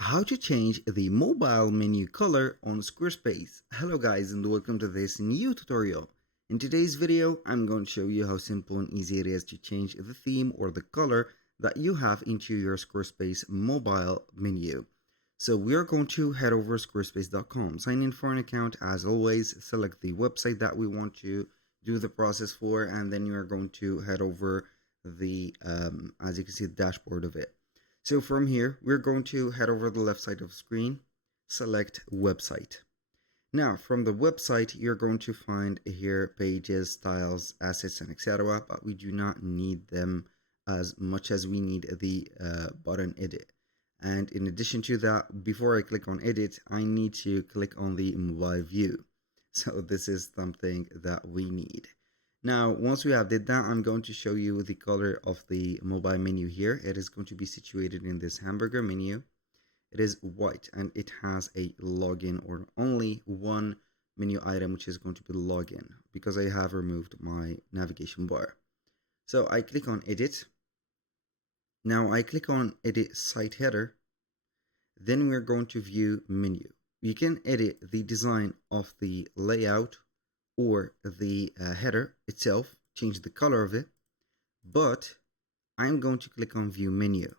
How to change the mobile menu color on Squarespace. Hello guys and welcome to this new tutorial. In today's video, I'm going to show you how simple and easy it is to change the theme or the color that you have into your Squarespace mobile menu. So we are going to head over to squarespace.com, sign in for an account as always, select the website that we want to do the process for, and then you are going to head over the, as you can see, the dashboard of it. So from here, we're going to head over the left side of the screen, select website. Now from the website, you're going to find here pages, styles, assets, and etc. But we do not need them as much as we need the button edit. And in addition to that, before I click on edit, I need to click on the mobile view. So this is something that we need. Now, once we have did that, I'm going to show you the color of the mobile menu here. It is going to be situated in this hamburger menu. It is white and it has a login or only one menu item, which is going to be login because I have removed my navigation bar. So I click on edit. Now I click on edit site header. Then we're going to view menu. You can edit the design of the layout or the header itself, change the color of it, but I'm going to click on view menu.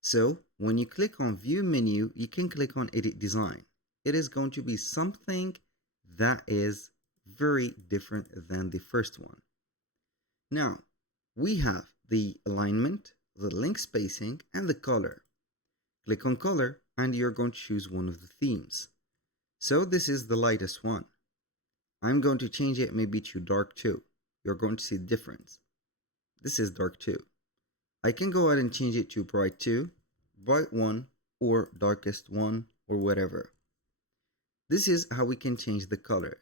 So when you click on view menu, you can click on edit design. It is going to be something that is very different than the first one. Now we have the alignment, the link spacing, and the color. Click on color and you're going to choose one of the themes. So this is the lightest one. I'm going to change it maybe to dark 2. You're going to see the difference. This is dark 2. I can go ahead and change it to bright 2, bright 1, or darkest 1, or whatever. This is how we can change the color.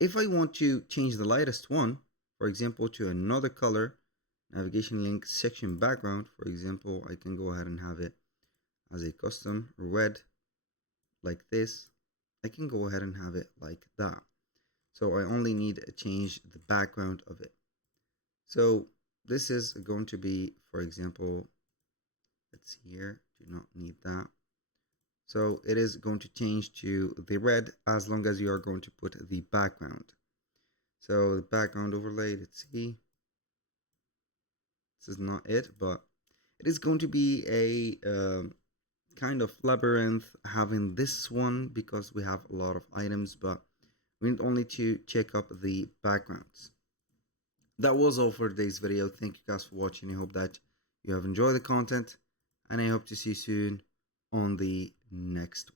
If I want to change the lightest one, for example, to another color, navigation link section background, for example, I can go ahead and have it as a custom red, like this. I can go ahead and have it like that. So I only need to change the background of it. So this is going to be, for example, let's see here, do not need that. So it is going to change to the red as long as you are going to put the background. So the background overlay, let's see. This is not it, but it is going to be a kind of labyrinth having this one because we have a lot of items, but we need only to check up the backgrounds. That was all for today's video. Thank you guys for watching. I hope that you have enjoyed the content and I hope to see you soon on the next one.